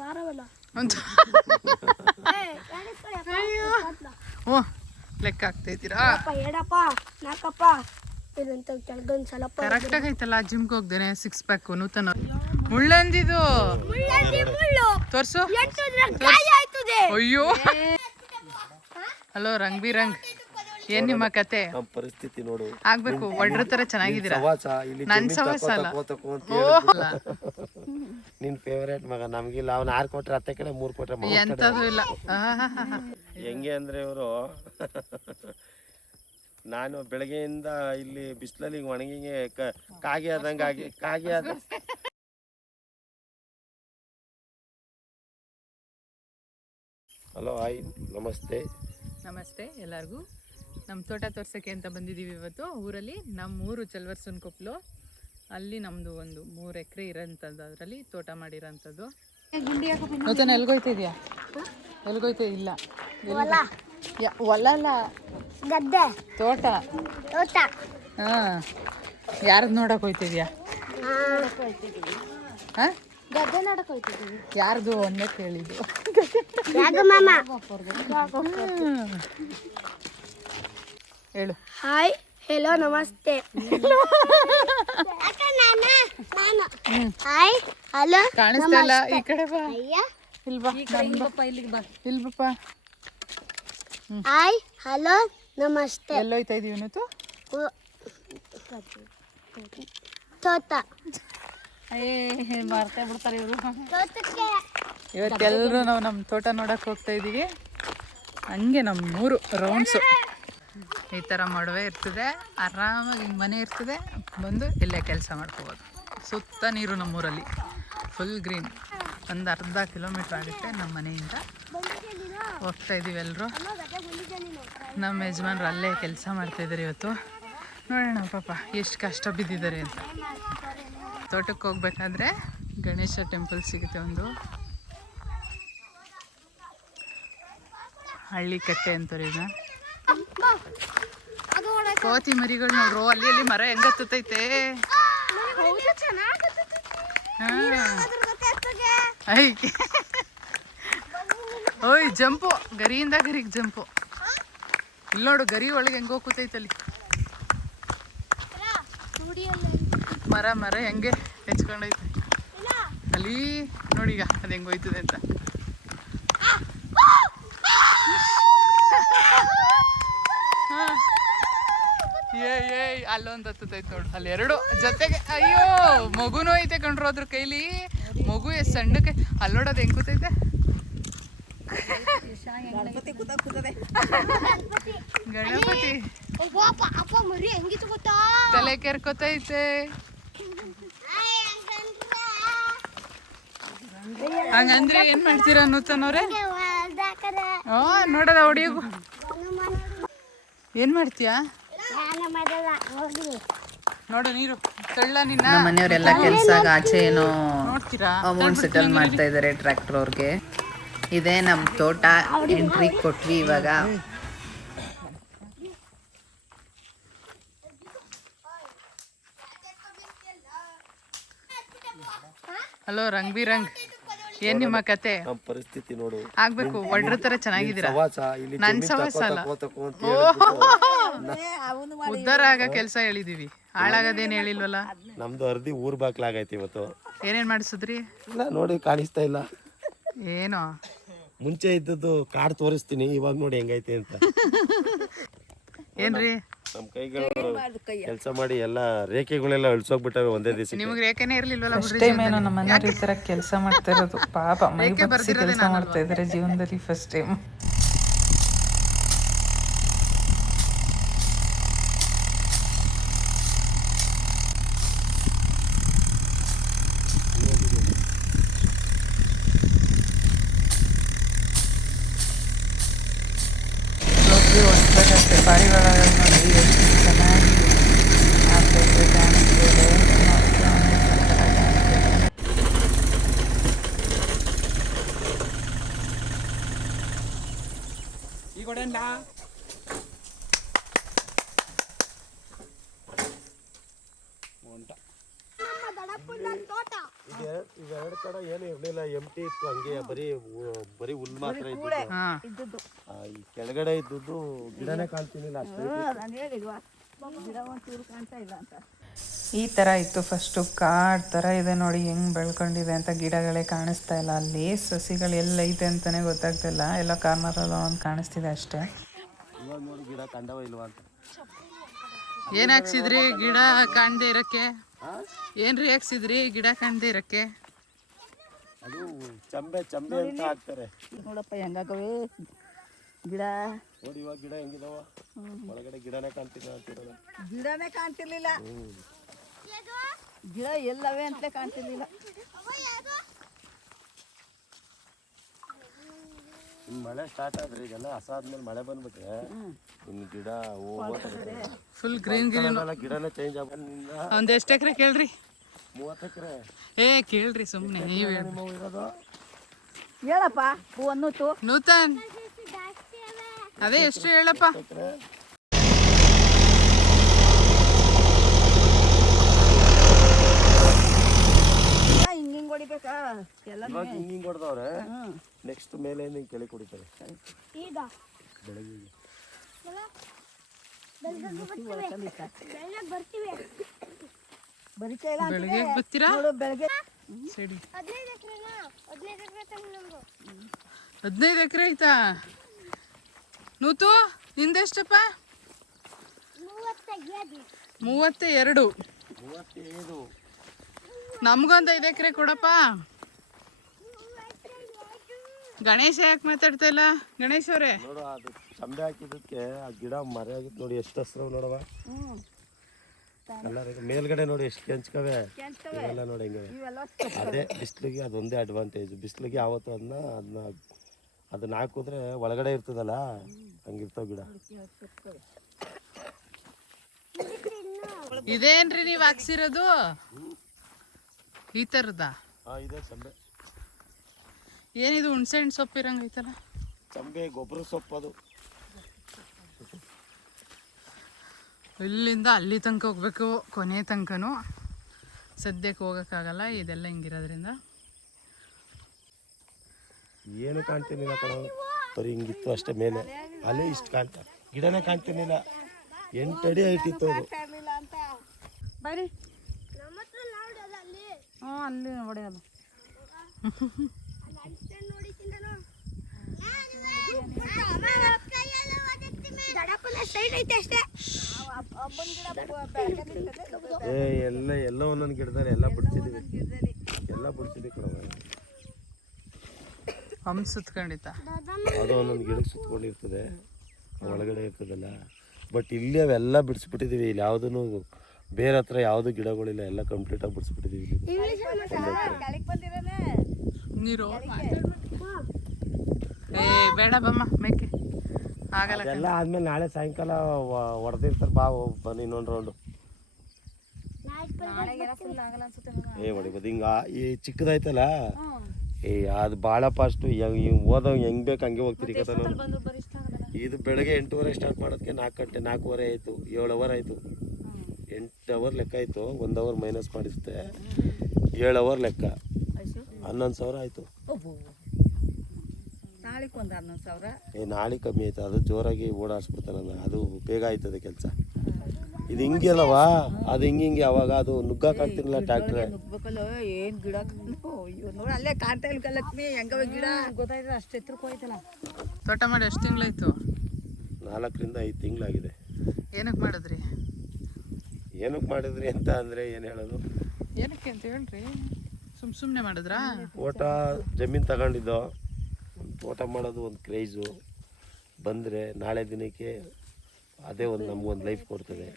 ವಾರವಲ್ಲ ಲೆಕ್ಕ ಆಗ್ತಾ ಇದ್ದೀರಾ? ಅಪ್ಪ ಎರಡಪ್ಪ ನಾಲ್ಕಪ್ಪ ಇದಂತ ಕೆಳಗೊಂದು ಸಲಪ್ಪ ಕರೆಕ್ಟ್ ಆಗೈತಲ್ಲ ಜಿಮ್ಗೆ ಹೋಗ್ದೇನೆ ಸಿಕ್ಸ್ ಪ್ಯಾಕ್ ನೂತನ. ಮುಳ್ಳಂದಿದು. ಮುಳ್ಳಂದಿ ಮುಳ್ಳು. ತೋರ್ಸು. ಅಯ್ಯೋ. ಹಲೋ ರಂಗ್ ಬಿ ರಂಗ್. ಏನ್ ನಿಮ್ಮ ಕತೆ? ಪರಿಸ್ಥಿತಿ ನೋಡು. ಆಗ್ಬೇಕು ಒಡ್ರ ತರ ಚೆನ್ನಾಗಿದ್ದೀರಾ? ಸವಾಸ ಇಲ್ಲಿ ನನ್ ಸವಾಸ ಅಲ್ಲ. ನಿನ್ ಫೇವರೇಟ್ ಮಗ ನಮ್ಗಿಲ್ಲ ಅವ್ನ ಆರ್ ಕೊಟ್ರೆ ಹತ್ತೆ ಕಡೆ ಮೂರ್ ಕೊಟ್ರೆ ಇಲ್ಲ. ಹೆಂಗೆ ಅಂದ್ರೆ ಇವರು ನಾನು ಬೆಳಗ್ಗೆಯಿಂದ ಇಲ್ಲಿ ಬಿಸಿಲಲ್ಲಿ ಒಣಗಿಗೆ ಕಾಗೆ ಆದಂಗೆ ಆಗಿ ಕಾಗೆ ಆದ ಹಲೋ ಹಾಯ್ ನಮಸ್ತೆ. ನಮಸ್ತೆ ಎಲ್ಲರಿಗೂ. ನಮ್ಮ ತೋಟ ತೋರ್ಸಕ್ಕೆ ಅಂತ ಬಂದಿದ್ದೀವಿ ಇವತ್ತು. ಊರಲ್ಲಿ ನಮ್ಮ ಊರು ಚಲ್ವರ್ಸನ್ ಕೊಪ್ಪಲು ಅಲ್ಲಿ ನಮ್ದು ಒಂದು ಮೂರು ಎಕರೆ ಇರೋಂಥದ್ದು ಅದರಲ್ಲಿ ತೋಟ ಮಾಡಿರೋಂಥದ್ದು. ನೂತನ ಎಲ್ಗೋಯ್ತಿದ್ಯಾ? ಎಲ್ಗೋಯ್ತಾ ಇಲ್ಲ. ಯಾ ಹೊಲ ಅಲ್ಲ. ಗದ್ದೆ? ತೋಟ. ತೋಟ? ಹಾಂ. ಯಾರ್ದು ನೋಡಕ್ ಹೋಯ್ತಿದ್ಯಾ? ಹಾಂ. ಗದ್ದೆ ನೋಡಕ್ ಹೋಯ್ತಿದ್ದೀವಿ ಯಾರ್ದು ಒಂದೇ ಕೇಳಿದ್ದು. ಹೇಳು. ಹಾಯ್. ಹೆಲೋ ನಮಸ್ತೆ. ಹಾಯ್ ಹಲೋ ಕಾಣಿಸ್ತಾ ಇಲ್ಲ. ಈ ಕಡೆ ಬಾ. ಬಾ. ಇಲ್ಲಿಗೆ ಬಾ. ಇಲ್ಲಿ ಹಾಯ್ ಹಲೋ ನಮಸ್ತೆ. ಎಲ್ಲೋಯ್ತಾ ಇದೀವಿ ಇವತ್ತು ತೋಟ ತೋಟ ಮಾರ್ತಾ ಬಿಡ್ತಾರೆ ಇವರು. ತೋಟಕ್ಕೆ ಇವತ್ತೆಲ್ಲರೂ ನಾವು ನಮ್ಮ ತೋಟ ನೋಡಕ್ ಹೋಗ್ತಾ ಇದೀವಿ. ಹಂಗೆ ನಮ್ಮ ಮೂರು ರೌಂಡ್ಸು ಈ ಥರ ಮಡುವೆ ಇರ್ತದೆ, ಆರಾಮಾಗಿ ಮನೆ ಇರ್ತದೆ, ಬಂದು ಇಲ್ಲೇ ಕೆಲಸ ಮಾಡ್ಕೋಬೋದು. ಸುತ್ತ ನೀರು ನಮ್ಮೂರಲ್ಲಿ ಫುಲ್ ಗ್ರೀನ್ ಒಂದು ಅರ್ಧ ಕಿಲೋಮೀಟ್ರ್ ಆಗುತ್ತೆ ನಮ್ಮ ಮನೆಯಿಂದ. ಹೋಗ್ತಾ ಇದ್ದೀವಿ ಎಲ್ಲರೂ ನಮ್ಮ ಯಜಮಾನ್ರು ಅಲ್ಲೇ ಕೆಲಸ ಮಾಡ್ತಾಯಿದ್ದಾರೆ ಇವತ್ತು. ನೋಡೋಣ ಪಾಪ, ಎಷ್ಟು ಕಷ್ಟ ಬಿದ್ದಿದ್ದಾರೆ ಅಂತ. ತೋಟಕ್ಕೆ ಹೋಗ್ಬೇಕಾದ್ರೆ ಗಣೇಶ ಟೆಂಪಲ್ ಸಿಗುತ್ತೆ ಒಂದು. ಹಳ್ಳಿ ಕಟ್ಟೆ ಅಂತಾರೆ ಇದನ್ನ. ಕೋತಿ ಮರಿಗಳು ನೋಡ್ರು ಅಲ್ಲಿ ಅಲ್ಲಿ ಮರ ಹೆಂಗ್ ಹತ್ತೈತೆ ಓಯ್ ಜಂಪು. ಗರಿಯಿಂದ ಗರಿಗೆ ಜಂಪು. ಇಲ್ಲಿ ನೋಡು ಗರಿ ಒಳಗೆ ಹೆಂಗ ಕೂತೈತಲ್ಲಿ. ಮರ ಮರ ಹೆಂಗೆ ಹೆಚ್ಕೊಂಡೈತೆ. ಅಲ್ಲಿ ನೋಡಿ ಈಗ ಅದು ಹೆಂಗ್ ಹೋಯ್ತದೆ ಅಂತ ಹಾ. ಏ ಏ ಅಲ್ಲೊಂದು ಹತ್ತೈತೆ ನೋಡು. ಅಲ್ಲಿ ಎರಡು ಜೊತೆಗೆ ಅಯ್ಯೋ ಮಗುನೂ ಐತೆ ಕಂಡ್ರು ಅದ್ರ ಕೈಲಿ. ಮಗು ಎಷ್ಟು ಸಣ್ಣಕ್ಕೆ. ಅಲ್ಲಿ ನೋಡೋದು ಹೆಂಗ್ ಕೂತೈತೆ. ಗಣಪತಿ ತಲೆ ಕೆರ್ಕೋತೈತೆ. ಹಂಗಂದ್ರೆ ಏನ್ ಮಾಡ್ತೀರಾ ನೂತನವ್ರೆ ಹಾ ನೋಡದ ಹೊಡಿಯೋಗು. ಏನ್ ಮಾಡ್ತೀಯಾ? ನೋಡು ನೀರು ತಳ್ಳ ನಿನ್ನ. ಮನೆಯವರೆಲ್ಲ ಕೆಲಸ ಆಚೆ ಏನೋ ಅಮೌಂಟ್ ಸೆಟಲ್ ಮಾಡ್ತಾ ಇದ್ದಾರೆ ಟ್ರ್ಯಾಕ್ಟರ್ ಅವ್ರಿಗೆ. ಇದೇ ನಮ್ಮ ತೋಟ. ಎಂಟ್ರಿ ಕೊಟ್ವಿ ಇವಾಗ. ಹಲೋ ರಂಗ್ ಬಿ ರಂಗ್ ಏನ್ ನಿಮ್ಮ ಕತೆ? ನಮ್ಮ ಪರಿಸ್ಥಿತಿ ನೋಡು. ಆಗ್ಬೇಕು ಒಡ್ರ ತರ ಚೆನ್ನಾಗಿದ್ದೀರಾ? ಸವಾಸ ಇಲ್ಲಿ ನನ್ ಸವಾಸ ಅಲ್ಲ. ಉದ್ಧಾರ ಆಗ ಕೆಲಸ ಹೇಳಿದೀವಿ. ಹಾಳಾಗದೇನ್ ಹೇಳಿಲ್ವಲ್ಲ? ನಮ್ದು ಅರ್ಧಿ ಊರ್ ಬಾಕ್ಲಾಗೈತಿ ಇವತ್ತು. ಏನೇನ್ ಮಾಡಿಸಿದ್ರಿ? ಇಲ್ಲ ನೋಡಿ ಕಾಣಿಸ್ತಾ ಇಲ್ಲ. ಏನೋ? ಮುಂಚೆ ಇದ್ದದ್ದು ಕಾರ್ಡ್ ತೋರಿಸ್ತೀನಿ ಇವಾಗ ನೋಡಿ ಹೆಂಗೈತೆ ಅಂತ. ಏನ್ರಿ? ನಮ್ಮ ಕೈಗಳು ಕೆಲಸ ಮಾಡಿ ಎಲ್ಲ ರೇಖೆಗಳೆಲ್ಲ ಅಳ್ಸೋಗ್ಬಿಟ್ಟವೆ ಒಂದೇ ದಿವಸ ನಿಮ್ಗೆ ರೇಖೆನೇ ಇರ್ಲಿಲ್ವಲ್ಲ ಬಿಡ್ರಿ ಟೈಮ್ ಏನೋ ನಮ್ಮ ಮನೆಯವ್ರು ಈ ತರ ಕೆಲಸ ಮಾಡ್ತಾ ಇರೋದು. ಪಾಪ ಮೈ ಬಗ್ಸಿ ಕೆಲಸ ಮಾಡ್ತಾ ಇದ್ರೆ ಜೀವನದಲ್ಲಿ ಫಸ್ಟ್ ಟೈಮ್ ನೋಡ್ರಿ ಹೊಸದಾಗತ್ತೆ ಪಾರಿವಾಳ ನೋಡಿ ಎಷ್ಟು ಚೆನ್ನಾಗಿ ಆಗ್ತೈತೆ ಕಾಣಿಸ್ತಿದೆ ನೋಡಕ್ಕೆ ಒಂದು ಸಖತ್ತಾಗಿ ಕಾಣಿಸ್ತಿದೆ. ತೋಟ ಇದೆರಡು ಇವೆರಡು ಕಡೆ ಏನು ಇರಲಿಲ್ಲ ಎಂಟಿ ಇತ್ತು ಹಂಗೆ ಬರೀ ಬರೀ ಹುಲ್ ಮಾತ್ರ ಈ ಕೆಳಗಡೆ ಇದ್ದದ್ದು ಗಿಡನೇ ಕಾಣ್ತಿರ್ಲಿಲ್ಲ ಅಷ್ಟೇ ಈ ಥರ ಇತ್ತು ಫಸ್ಟು ಕಾಡು ಥರ ಇದೆ ನೋಡಿ ಹೆಂಗೆ ಬೆಳ್ಕೊಂಡಿದೆ ಅಂತ ಗಿಡಗಳೇ ಕಾಣಿಸ್ತಾ ಇಲ್ಲ. ಅಲ್ಲಿ ಸಸಿಗಳು ಎಲ್ಲ ಐತೆ ಅಂತಲೇ ಗೊತ್ತಾಗ್ತಿಲ್ಲ ಎಲ್ಲ ಕಾರ್ನರಲ್ಲೋ ಒಂದು ಕಾಣಿಸ್ತಿದೆ ಅಷ್ಟೇ. ಏನು ನೋಡಿ ಗಿಡ ಕಾಣದೇ ಇರೋಕ್ಕೆ ಏನು ರೀ ಹಾಕ್ಸಿದ್ರಿ ಗಿಡ ಕಾಣದೇ ಇರಕ್ಕೆ? ಏನ್ರಿ ಹಾಕ್ಸಿದ್ರಿ ಗಿಡ ಕಾಣ್ದೆ ಇರಕ್ಕೆ? ಅದು ಚಂಬೆ ಚಂಬೆ ಅಂತ ಹಾಕ್ತಾರೆ. ನೋಡಪ್ಪ ಹೆಂಗಾಗವೆ? ಗಿಡ. ನೋಡಿ ಇವಾಗ ಗಿಡ ಹೆಂಗಿದಾವ? ಒಳಗಡೆ ಗಿಡನೇ ಕಾಣ್ತಿಲ್ಲ ಗಿಡನೇ ಕಾಣ್ತಿರ್ಲಿಲ್ಲ. ಗಿಡ ಎಲ್ಲವೇ ಅಂತಲೇ ಕಾಣ್ತಿರ್ಲಿಲ್ಲ. ಮಳೆ ಸ್ಟಾರ್ಟ್ ಆದ್ರೆ ಇದೆಲ್ಲ ಹಸಾದ್ಮೇಲೆ ಮಳೆ ಬಂದ್ಬಿಟ್ರೆ ಇನ್ನು ಗಿಡ ಫುಲ್ ಗ್ರೀನ್ ಗ್ರೀನ್ ಗಿಡನೇ. ಚೇಂಜ್ ಆಗಿಂದ ಒಂದ್ ಎಷ್ಟ್ ಎಕರೆ ಕೇಳ್ರಿ? ಮೂವತ್ತು ಎಕರೆ. ಏ ಕೇಳ್ರಿ ಸುಮ್ನೆ ನೀವ್ ಇರೋದು? ಹೇಳಪ್ಪ ಹೂ ಅನ್ನೂತು ನೂತನ್. ಅದೇ ಎಷ್ಟು ಹೇಳಪ್ಪ? ಎಕರೆ ಹಿಂಗ್ ಹಿಂಗ್ ಹೊಡಿಬೇಕಾ ಎಲ್ಲ ಇವಾಗ ಹಿಂಗ್ ಹಿಂಗ್ ಹೊಡೆದವ್ರೆ. ನೆಕ್ಸ್ಟ್ ಮೇಲೆ ಹಿಂಗ್ ಕೆಳಗೆ ಕುಡಿತಾರೆ. ಈಗ. ಬೆಳಗ್ಗೆ ಬೆಳಗ್ಗೆ ಬರ್ತೀರಾ? ಬೆಳಗ್ಗೆ ಸರಿ. ಹದಿನೈದು ಎಕರೆ ಆಯ್ತಾ? ನೂತು ನಿಂದೆಷ್ಟಪ್ಪ? ಮೂವತ್ತ ಎರಡು ಮೂವತ್ತೈದು. ನಮ್ಗೊಂದು ಐದು ಎಕರೆ ಕೊಡಪ್ಪ. ಗಣೇಶ ಯಾಕೆ ಮಾತಾಡ್ತಾ ಇಲ್ಲ? ಗಣೇಶ್ ಅವರೇ. ನೋಡು ಅದು ಚಂಬೆ ಹಾಕಿದ್ದಕ್ಕೆ ಆ ಗಿಡ ಮರ ಆಗಿತ್ತು ನೋಡಿ ಎಷ್ಟು ಹಸ್ರು ನೋಡವ ಎಲ್ಲ ಮೇಲ್ಗಡೆ ನೋಡಿ ಎಷ್ಟು ಕೆಂಚ್ಕವೆ. ಇವೆಲ್ಲ ನೋಡಿ ಹೆಂಗೆ. ಅದೇ ಬಿಸ್ಲಿಗೆ ಅದೊಂದೇ ಅಡ್ವಾಂಟೇಜ್ ಬಿಸ್ಲಿಗೆ ಯಾವತ್ತು ಅದನ್ನ ಅದನ್ನ ಅದನ್ನ ಹಾಕಿದ್ರೆ ಒಳಗಡೆ ಇರ್ತದಲ್ಲ ಹಂಗಿರ್ತಾವ ಗಿಡ. ಇದೇನ್ರಿ ನೀವು ಹಾಕ್ಸಿರೋದು? ಈ ಥರದ ಹಾ ಇದೆ ಚಂಬೆ ಏನಿದು ಹುಣ್ಸೆ ಹಣ್ಣು ಸೊಪ್ಪು ಇರಂಗ ಐತಲ್ಲ? ಚಂಬೆ ಗೊಬ್ಬರ ಸೊಪ್ಪು ಅದು. ಇಲ್ಲಿಂದ ಅಲ್ಲಿ ತನಕ ಹೋಗ್ಬೇಕು ಕೊನೆ ತನಕನೂ. ಸದ್ಯಕ್ಕೆ ಹೋಗೋಕ್ಕಾಗಲ್ಲ ಇದೆಲ್ಲ ಹಿಂಗಿರೋದ್ರಿಂದ. ಏನು ಕಾಣ್ತಿರ್ಲಿಲ್ಲ ಕಣ. ಬರೀ ಹಿಂಗಿತ್ತು ಅಷ್ಟೇ ಮೇಲೆ. ಅಲ್ಲೇ ಇಷ್ಟು ಕಾಣ್ತಾರೆ ಗಿಡನೇ ಕಾಣ್ತಿರ್ಲಿಲ್ಲ. ಎಂಟು ಅಡಿ ಐತಿ ಇತ್ತು ಅದು ಬರಿ ನಮ್ಮ ಹತ್ರ ನೋಡೋದು ಅಲ್ಲಿ ಹ್ಞೂ ಅಲ್ಲಿ ಹೊಡೆಯೋದು ಅಲ್ಲಿ ಅನ್ಸ್ಕೊಂಡು ನೋಡಿದ್ದೀನಿ ನಾನು ದಡಪ್ಪನ ಸೈಡ್ ಐತೆ ಅಷ್ಟೇ ಏ ಎಲ್ಲ ಎಲ್ಲ ಒಂದೊಂದು ಗಿಡದಲ್ಲಿ ಎಲ್ಲ ಬಿಡ್ಸಿದೀವಿ. ಎಲ್ಲ ಬಿಡ್ಸಿದೀವಿ ಕಣ ಹಂಪ್ ಸುತ್ಕೊಂಡಿತ್ತ? ಅದು ಒಂದೊಂದು ಗಿಡಕ್ಕೆ ಸುತ್ಕೊಂಡಿರ್ತದೆ. ಒಳಗಡೆ ಇರ್ತದಲ್ಲ. ಬಟ್ ಇಲ್ಲಿ ಅವೆಲ್ಲ ಬಿಡಿಸ್ಬಿಟ್ಟಿದೀವಿ. ಇಲ್ಲಿ ಯಾವುದೂ ಬೇರೆ ಹತ್ರ ಯಾವುದು ಗಿಡಗಳಿಲ್ಲ ಎಲ್ಲ ಕಂಪ್ಲೀಟ್ ಆಗಿ ಬಿಡಿಸ್ಬಿಟ್ಟಿದೀವಿ ಎಲ್ಲ ಕೆಳಗೆ ಬಂದಿರೋನೆ ನೀರು? ಏ ಬೇಡ ಬಮ್ಮ ಮೇಕೆ. ಆಗಲ್ಲ ಅದೆಲ್ಲ ಆದ್ಮೇಲೆ ನಾಳೆ ಸಾಯಂಕಾಲ ಹೊಡೆದಿರ್ತಾರೆ ಬಾ ಹೋಗ್ ಬನ್ನಿ ಇನ್ನೊಂದು ರೌಂಡು ಏ ಹೊಡಿಬೋದು. ಹಿಂಗ ಈ ಚಿಕ್ಕದಾಯ್ತಲ್ಲ? ಏ ಅದು ಭಾಳ ಫಾಸ್ಟು ಓದೋ ಹೆಂಗ್ ಬೇಕು ಹಂಗೆ ಹೋಗ್ತೀರಿ ಕಥ ನಾನು ಇದು ಬೆಳಗ್ಗೆ ಎಂಟೂವರೆ ಸ್ಟಾರ್ಟ್ ಮಾಡೋದಕ್ಕೆ ನಾಲ್ಕು ಗಂಟೆ ನಾಲ್ಕೂವರೆ ಆಯಿತು ಏಳು ಅವರ್ ಆಯಿತು. ಎಂಟು ಅವರ್ ಲೆಕ್ಕ ಆಯಿತು ಒಂದು ಅವರ್ ಮೈನಸ್ ಮಾಡಿಸ್ತೆ ಏಳು ಅವರ್ ಲೆಕ್ಕ. ಹನ್ನೊಂದು ಸಾವಿರ ಆಯಿತು. ಏ ನಾಳೆ ಕಮ್ಮಿ ಆಯ್ತು. ಅದು ಜೋರಾಗಿ ಓಡಾಡಿಸ್ಬಿಡ್ತಾರಲ್ಲ ಅದು ಬೇಗ ಆಯ್ತದೆ ಕೆಲಸ. ಇದು ಹಿಂಗೆ ಅಲ್ಲವಾ? ಅದು ಹಿಂಗೆ ಹಿಂಗೆ ಅವಾಗ ಅದು ಟ್ಯಾಕ್ಟ್ರೆ ಏನು ಗಿಡ ನೋಡಿ ಅಲ್ಲೇ ಕಾಣ್ತಾ ಇಲ್ಲ ಲಕ್ಷ್ಮಿ ಹೆಂಗವ ಗಿಡ? ಗೊತ್ತಾಯ್ತದೆ ಅಷ್ಟು ಎತ್ತರಕ್ಕೆ ಹೋಯ್ತಲ್ಲ. ತೋಟ ಮಾಡಿ ಎಷ್ಟು ತಿಂಗಳಾಯ್ತು? ನಾಲ್ಕರಿಂದ ಐದು ತಿಂಗಳಾಗಿದೆ. ಏನಕ್ಕೆ ಮಾಡಿದ್ರಿ? ಏನಕ್ಕೆ ಮಾಡಿದ್ರಿ ಅಂತ ಅಂದರೆ ಏನು ಹೇಳೋದು? ಏನಕ್ಕೆ ಅಂತ ಹೇಳ್ರಿ. ಸುಮ್ ಸುಮ್ಮನೆ ಮಾಡಿದ್ರಾ? ತೋಟ ಜಮೀನು ತಗೊಂಡಿದ್ದು? ಒಂದು ತೋಟ ಮಾಡೋದು ಒಂದು ಕ್ರೇಜು. ಬಂದರೆ ನಾಳೆ ದಿನಕ್ಕೆ ಅದೇ ಒಂದು ನಮ್ಗೊಂದು ಲೈಫ್ ಕೊಡ್ತದೆ.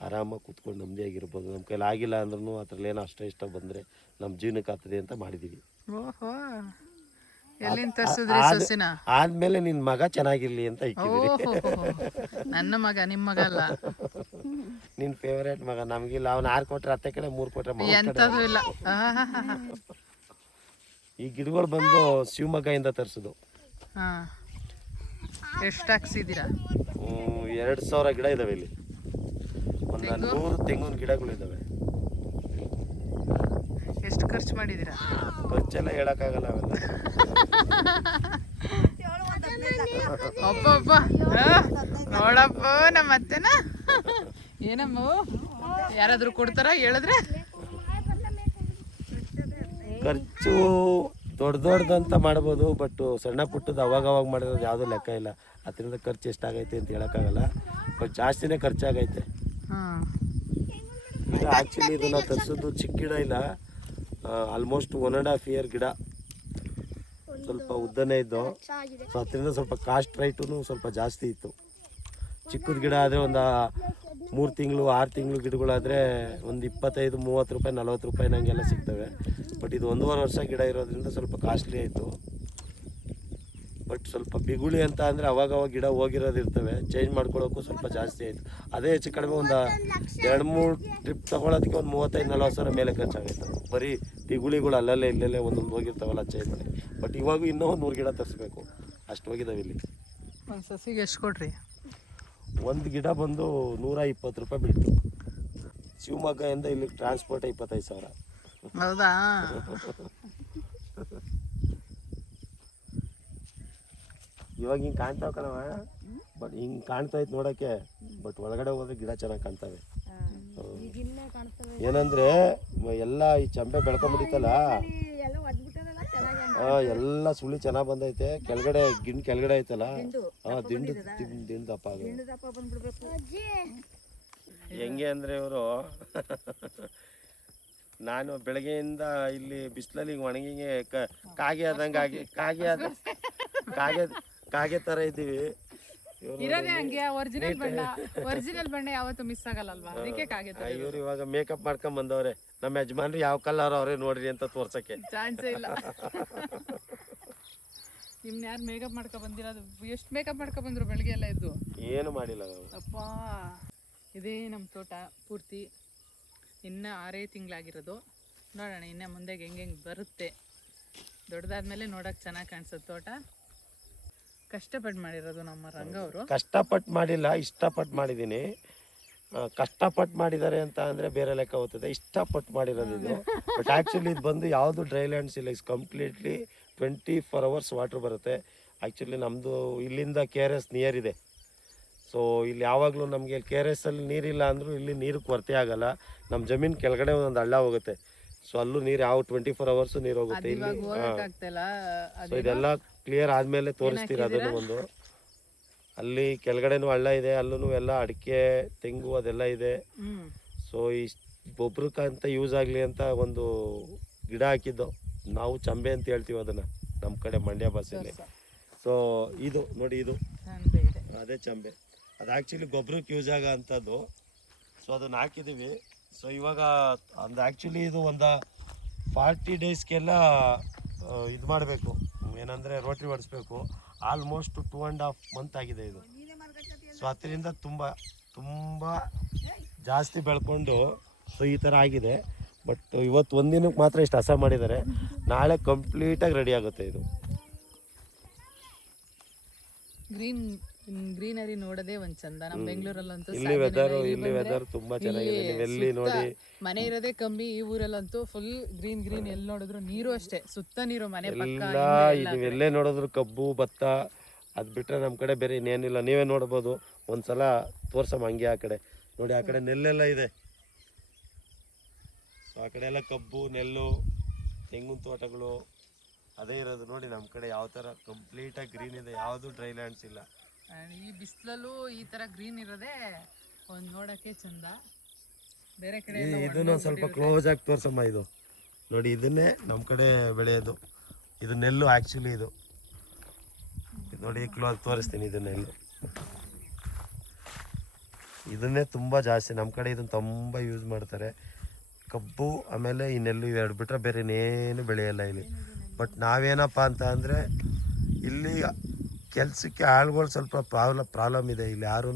ಆರಾಮಾಗಿ ಕೂತ್ಕೊಂಡು ಆಗಿರ್ಬೋದು. ನಮ್ಮ ಕೈಲಿ ಆಗಿಲ್ಲ ಅಂದ್ರೂ ಅದ್ರಲ್ಲಿ ಏನೋ ಅಷ್ಟ ಇಷ್ಟ ಬಂದರೆ ನಮ್ಮ ಜೀವನಕ್ಕೆ ಆಗ್ತದೆ ಅಂತ ಮಾಡಿದ್ದೀವಿ ಓಹೋ. ಎಲ್ಲಿಂದ ತರ್ಸಿದ್ರಿ ಸೊಸಿನ? ಆದ್ಮೇಲೆ ನಿನ್ನ ಮಗ ಚೆನ್ನಾಗಿರ್ಲಿ ಅಂತ ಇಕ್ಕಿದ್ದೀರಿ ನನ್ನ ಮಗ ನಿಮ್ಮ ಮಗ ಅಲ್ಲ? ನಿನ್ನ ಫೇವರೇಟ್ ಮಗ ನಮ್ಗಿಲ್ಲ ಅವ್ನ ಆರು ಕೊಟ್ರೆ ಹತ್ತೆ ಕಡೆ ಮೂರು ಕೊಟ್ರೆ. ಇಲ್ಲ. ಈ ಗಿಡಗಳು ಬಂದು ಶಿವಮೊಗ್ಗದಿಂದ ತರಿಸೋದು. ತರಿಸುದು ಎಷ್ಟು ಹಾಕ್ಸಿದ್ದೀರಾ ಎರಡು ಸಾವಿರ ಗಿಡ ಇದಾವೆ ಇಲ್ಲಿ. ಒಂದು ನೂರು ತೆಂಗಿನ ಗಿಡಗಳು ಇದಾವೆ. ಎಷ್ಟು ಖರ್ಚು ಮಾಡಿದ್ದೀರಾ ಖರ್ಚೆಲ್ಲ ಹೇಳಕ್ಕಾಗಲ್ಲ ಅವೆಲ್ಲ. ನೋಡಪ್ಪ ನಮ್ಮ ಅತ್ತೆನ ಏನಮ್ಮ? ಯಾರಾದ್ರೂ ಕೊಡ್ತಾರ ಹೇಳಿದ್ರೆ? ಖರ್ಚು ದೊಡ್ಡ ದೊಡ್ಡದಂತ ಮಾಡ್ಬೋದು ಬಟ್ ಸಣ್ಣ ಪುಟ್ಟದ್ದು ಅವಾಗ ಅವಾಗ ಮಾಡಿರೋದು ಯಾವುದೂ ಲೆಕ್ಕ ಇಲ್ಲ. ಅದರಿಂದ ಖರ್ಚು ಎಷ್ಟಾಗೈತೆ ಅಂತ ಹೇಳೋಕ್ಕಾಗಲ್ಲ. ಬಟ್ ಜಾಸ್ತಿನೇ ಖರ್ಚಾಗೈತೆ. ಆ್ಯಕ್ಚುಲಿ ಇದು ನಾವು ತರಿಸೋದು ಚಿಕ್ಕ ಗಿಡ ಇಲ್ಲ. Almost one and half year ಗಿಡ. ಸ್ವಲ್ಪ ಉದ್ದನೇ ಇದ್ದು. ಸೊ ಅದರಿಂದ ಸ್ವಲ್ಪ ಕಾಸ್ಟ್ ರೈಟು ಸ್ವಲ್ಪ ಜಾಸ್ತಿ ಇತ್ತು. ಚಿಕ್ಕದ ಗಿಡ ಆದರೆ ಒಂದು ಮೂರು ತಿಂಗಳು, ಆರು ತಿಂಗಳು ಗಿಡಗಳಾದರೆ ಒಂದು ಇಪ್ಪತ್ತೈದು, ಮೂವತ್ತು ರೂಪಾಯಿ, ನಲ್ವತ್ತು ರೂಪಾಯಿ ನಂಗೆಲ್ಲ ಸಿಗ್ತವೆ. ಬಟ್ ಇದು ಒಂದೂವರೆ ವರ್ಷ ಗಿಡ ಇರೋದ್ರಿಂದ ಸ್ವಲ್ಪ ಕಾಸ್ಟ್ಲಿ ಆಯಿತು. ಬಟ್ ಸ್ವಲ್ಪ ಬಿಗುಳಿ ಅಂತ ಅಂದರೆ ಅವಾಗ ಅವಾಗ ಗಿಡ ಹೋಗಿರೋದು ಇರ್ತವೆ. ಚೇಂಜ್ ಮಾಡ್ಕೊಳ್ಳೋಕ್ಕೂ ಸ್ವಲ್ಪ ಜಾಸ್ತಿ ಆಯಿತು. ಅದೇ ಹೆಚ್ಚು ಕಡಿಮೆ ಒಂದು ಎರಡು, ಮೂರು ಟ್ರಿಪ್ ತೊಗೊಳೋದಕ್ಕೆ ಒಂದು ಮೂವತ್ತೈದು, ನಲ್ವತ್ತು ಸಾವಿರ ಮೇಲೆ ಖರ್ಚಾಗೈತೆ. ಬರೀ ಬಿಗುಳಿಗಳು ಅಲ್ಲಲ್ಲೇ, ಇಲ್ಲಲ್ಲೇ ಒಂದೊಂದು ಹೋಗಿರ್ತಾವಲ್ಲ ಚೇಂಜ್ ಮಾಡಿ ಬಟ್ ಇವಾಗ ಇನ್ನೂ ಒಂದು ನೂರು ಗಿಡ ತರಿಸ್ಬೇಕು. ಅಷ್ಟು ಹೋಗಿದ್ದಾವೆ ಇಲ್ಲಿ. ಸಸಿಗೆ ಎಷ್ಟು ಕೊಟ್ರಿ ಒಂದು ಗಿಡ ಬಂದು ನೂರ ಇಪ್ಪತ್ತು ರೂಪಾಯಿ ಬೀಳ್ತು ಶಿವಮೊಗ್ಗದಿಂದ ಇಲ್ಲಿಗೆ ಟ್ರಾನ್ಸ್ಪೋರ್ಟ್ ಇಪ್ಪತ್ತೈದು ಸಾವಿರ. ಹೌದಾ? ಇವಾಗ ಹಿಂಗೆ ಕಾಣ್ತಾವ ಕಣವ ಬಟ್ ಹಿಂಗೆ ಕಾಣ್ತಾ ಇತ್ತು ನೋಡೋಕ್ಕೆ ಬಟ್ ಒಳಗಡೆ ಹೋದ್ರೆ ಗಿಡ ಚೆನ್ನಾಗಿ ಕಾಣ್ತವೆ. ಏನಂದ್ರೆ ಎಲ್ಲ ಈ ಚಂಬೆ ಬೆಳ್ಕೊಂಬಿಟ್ಟಿತ್ತಲ್ಲ ಎಲ್ಲ ಸುಳಿ ಚೆನ್ನಾಗಿ ಬಂದೈತೆ. ಕೆಳಗಡೆ ಗಿಣ್ ಕೆಳಗಡೆ ಐತಲ್ಲ? ಹಾಂ ದಿಂಡು ದಿಂಡು ದಿಂಡು ದಪ್ಪ ಹೆಂಗೆ ಅಂದರೆ ಇವರು ನಾನು ಬೆಳಗ್ಗೆಯಿಂದ ಇಲ್ಲಿ ಬಿಸಿಲಲ್ಲಿ ಒಣಗಿಗೆ ಕ- ಕಾಗೆ ಆದಂಗೆ ಆಗಿ ಕಾಗೆ ಆದ ಕಾಗೆ ಕಾಗೆ ಥರ ಇದ್ದೀವಿ. ಇರೋದೇ ಹಂಗೆ ಒರಿಜಿನಲ್ ಬಣ್ಣ ಒರಿಜಿನಲ್ ಬಣ್ಣ ಯಾವತ್ತೂ ಮಿಸ್ ಆಗಲ್ಲ ಅಲ್ವಾ ಅದಕ್ಕೆ ಕಾಗೆ ಇವ್ರು ಇವಾಗ ಮೇಕಪ್ ಮಾಡ್ಕೊಂಡ್ ಬಂದವ್ರೆ. ನಮ್ಮ ಯಜಮಾನ್ರು ಯಾವ ಕಲರ್ ಅವ್ರೆ ನೋಡ್ರಿ ಅಂತ ತೋರ್ಸಕ್ಕೆ. ಚಾನ್ಸೇ ಇಲ್ಲ. ನಿಮ್ನ ಯಾರು ಮೇಕಪ್ ಮಾಡ್ಕೊ ಬಂದಿರೋದು? ಎಷ್ಟು ಮೇಕಪ್ ಮಾಡ್ಕೊ ಬಂದ್ರು ಬೆಳಗ್ಗೆ ಎಲ್ಲ ಇದ್ದು ಏನು ಮಾಡಿಲ್ಲ ನಾವು ಅಪ್ಪ ಇದೇ ನಮ್ಮ ತೋಟ ಪೂರ್ತಿ. ಇನ್ನು ಆರೇ ತಿಂಗಳಾಗಿರೋದು. ನೋಡೋಣ ಇನ್ನ ಮುಂದೆ ಹೆಂಗೆ ಹೆಂಗೆ ಬರುತ್ತೆ. ದೊಡ್ಡದಾದ್ಮೇಲೆ ನೋಡೋಕೆ ಚೆನ್ನಾಗಿ ಕಾಣಿಸುತ್ತೆ ತೋಟ. ಕಷ್ಟಪಟ್ಟು ಮಾಡಿರೋದು ನಮ್ಮ ರಂಗ ಅವರು. ಕಷ್ಟಪಟ್ಟು ಮಾಡಿಲ್ಲ ಇಷ್ಟಪಟ್ಟು ಮಾಡಿದ್ದೀನಿ ಕಷ್ಟಪಟ್ಟು ಮಾಡಿದ್ದಾರೆ ಅಂತ ಅಂದರೆ ಬೇರೆ ಲೆಕ್ಕ ಹೋಗ್ತದೆ. ಇಷ್ಟಪಟ್ಟು ಮಾಡಿರೋದು ಇದು. ಬಟ್ ಆ್ಯಕ್ಚುಲಿ ಇದು ಬಂದು ಯಾವುದು ಡ್ರೈ ಲ್ಯಾಂಡ್ಸ್ ಇಲ್ಲ. Completely twenty four hours water ಬರುತ್ತೆ. ಆ್ಯಕ್ಚುಲಿ ನಮ್ಮದು ಇಲ್ಲಿಂದ ಕೆ ಆರ್ ಎಸ್ ನಿಯರ್ ಇದೆ. ಸೊ ಇಲ್ಲಿ ಯಾವಾಗಲೂ ನಮಗೆ ಕೆ ಆರ್ ಎಸ್ಸಲ್ಲಿ ನೀರಿಲ್ಲ ಅಂದರೂ ಇಲ್ಲಿ ನೀರು ಕೊರತೆ ಆಗಲ್ಲ. ನಮ್ಮ ಜಮೀನು ಕೆಳಗಡೆ ಒಂದೊಂದು ಹಳ್ಳ ಹೋಗುತ್ತೆ. ಸೊ ಅಲ್ಲೂ ನೀರು ಯಾವ ಟ್ವೆಂಟಿ ಫೋರ್ ಅವರ್ಸು ನೀರು ಹೋಗುತ್ತೆ. ಇಲ್ಲಿ ಸೊ ಇದೆಲ್ಲ ಕ್ಲಿಯರ್ ಆದ್ಮೇಲೆ ತೋರಿಸ್ತೀರ ಅದನ್ನು ಒಂದು? ಅಲ್ಲಿ ಕೆಳಗಡೆನೂ ಹಳ್ಳ ಇದೆ ಅಲ್ಲೂ ಎಲ್ಲ ಅಡಿಕೆ ತೆಂಗು ಅದೆಲ್ಲ ಇದೆ. ಸೊ ಈ ಗೊಬ್ಬರಕ್ಕಂತ ಯೂಸ್ ಆಗಲಿ ಅಂತ ಒಂದು ಗಿಡ ಹಾಕಿದ್ದು. ನಾವು ಚಂಬೆ ಅಂತ ಹೇಳ್ತೀವಿ ಅದನ್ನ ನಮ್ಮ ಕಡೆ ಮಂಡ್ಯ ಭಾಷೆಯಲ್ಲಿ ಸೊ ಇದು ನೋಡಿ ಇದೆ. ಅದೇ ಚಂಬೆ. ಅದು ಆ್ಯಕ್ಚುಲಿ ಗೊಬ್ಬರಕ್ಕೆ ಯೂಸ್ ಆಗೋ ಅಂಥದ್ದು. ಸೊ ಅದನ್ನ ಹಾಕಿದ್ದೀವಿ. ಸೊ ಇವಾಗ ಒಂದು ಆ್ಯಕ್ಚುಲಿ ಇದು ಒಂದು ಫಾರ್ಟಿ ಡೇಸ್ಗೆಲ್ಲ ಇದು ಮಾಡಬೇಕು. ಏನಂದರೆ rotary ಹೊಡಿಸ್ಬೇಕು almost two and half month ಆಗಿದೆ ಇದು. ಸೊ ಅದರಿಂದ ತುಂಬ ತುಂಬ ಜಾಸ್ತಿ ಬೆಳ್ಕೊಂಡು ಸೊ, ಈ ಥರ ಆಗಿದೆ. ಬಟ್ ಇವತ್ತು ಒಂದಿನಕ್ಕೆ ಮಾತ್ರ ಇಷ್ಟು ಹಸ ಮಾಡಿದ್ದಾರೆ. ನಾಳೆ ಕಂಪ್ಲೀಟಾಗಿ ರೆಡಿ ಆಗುತ್ತೆ ಇದು. ಗ್ರೀನ್ ಗ್ರೀನರಿ ನೋಡದೇ ಒಂದ್ ಚಂದ. ನಮ್ ಬೆಂಗಳೂರಲ್ಲಂತೂ ಇಲ್ಲಿ ವೆದರ್ ಇಲ್ಲಿ. ವೆದರ್ ತುಂಬಾ ಚೆನ್ನಾಗಿದೆ. ಎಲ್ಲಿ ನೋಡಿ ಮನೆ ಇರೋದೇ ಕಮ್ಮಿ ಈ ಊರಲ್ಲಂತೂ ಫುಲ್ ಗ್ರೀನ್ ಗ್ರೀನ್ ಎಲ್ಲಿ ನೋಡಿದ್ರು ನೀರು ಅಷ್ಟೇ. ಸುತ್ತ ನೀರು ಮನೆ ಪಕ್ಕ ಎಲ್ಲ ನೋಡಿದ್ರು ಕಬ್ಬು ಭತ್ತ ಅದ್ ಬಿಟ್ರೆ ನಮ್ ಕಡೆ ಬೇರೆ ಇನ್ನೇನಿಲ್ಲ. ನೀವೇ ನೋಡ್ಬೋದು. ಒಂದ್ಸಲ ತೋರ್ಸಮ್ಮ ಹಂಗೆ ಆ ಕಡೆ. ನೋಡಿ ಆ ಕಡೆ ನೆಲ್ಲೆಲ್ಲ ಇದೆ. ಸೊ ಆ ಕಡೆ ಎಲ್ಲ ಕಬ್ಬು ನೆಲ್ಲು ತೆಂಗಿನ ತೋಟಗಳು ಅದೇ ಇರೋದು. ನೋಡಿ ನಮ್ಮ ಕಡೆ ಯಾವ ಕಂಪ್ಲೀಟ್ ಕಂಪ್ಲೀಟಾಗಿ ಗ್ರೀನ್ ಇದೆ. ಯಾವುದು ಡ್ರೈ ಲ್ಯಾಂಡ್ಸ್ ಇಲ್ಲ. ಈ ಬಿಸಿಲಲ್ಲೂ ಈ ತರ ಗ್ರೀನ್ ಇರೋದೇ ಒಂದ್ ನೋಡಕ್ಕೆ ಚಂದ. ಬೇರೆ ಕಡೆ ಎಲ್ಲ ಇದನ್ನ ಸ್ವಲ್ಪ ಕ್ಲೋಸ್ ಆಗಿ ತೋರ್ಸಮ್ಮ ಇದು. ನೋಡಿ ಇದನ್ನೇ ನಮ್ಮ ಕಡೆ ಬೆಳೆಯೋದು. ಇದು ನೆಲ್ಲು ಆ್ಯಕ್ಚುಲಿ ಇದು. ಇದು ನೋಡಿ ಕ್ಲೋಸ್ ತೋರಿಸ್ತೀನಿ ಇದನ್ನ ನೆಲ್ಲು. ಇದನ್ನೇ ತುಂಬ ಜಾಸ್ತಿ ನಮ್ಮ ಕಡೆ ಇದನ್ನು ತುಂಬ ಯೂಸ್ ಮಾಡ್ತಾರೆ. ಕಬ್ಬು ಆಮೇಲೆ ಈ ನೆಲ್ಲು ಇವೆರಡು ಬಿಟ್ಟರೆ ಬೇರೆ ಇನ್ನೇನು ಬೆಳೆಯಲ್ಲ ಇಲ್ಲಿ. ಬಟ್ ನಾವೇನಪ್ಪ ಅಂತ ಅಂದರೆ ಇಲ್ಲಿ ಕೆಲಸಕ್ಕೆ ಆಳ್ಗಳು ಸ್ವಲ್ಪ ಪ್ರಾಬ್ಲಮ್ ಪ್ರಾಬ್ಲಮ್ ಇದೆ. ಇಲ್ಲಿ ಯಾರೂ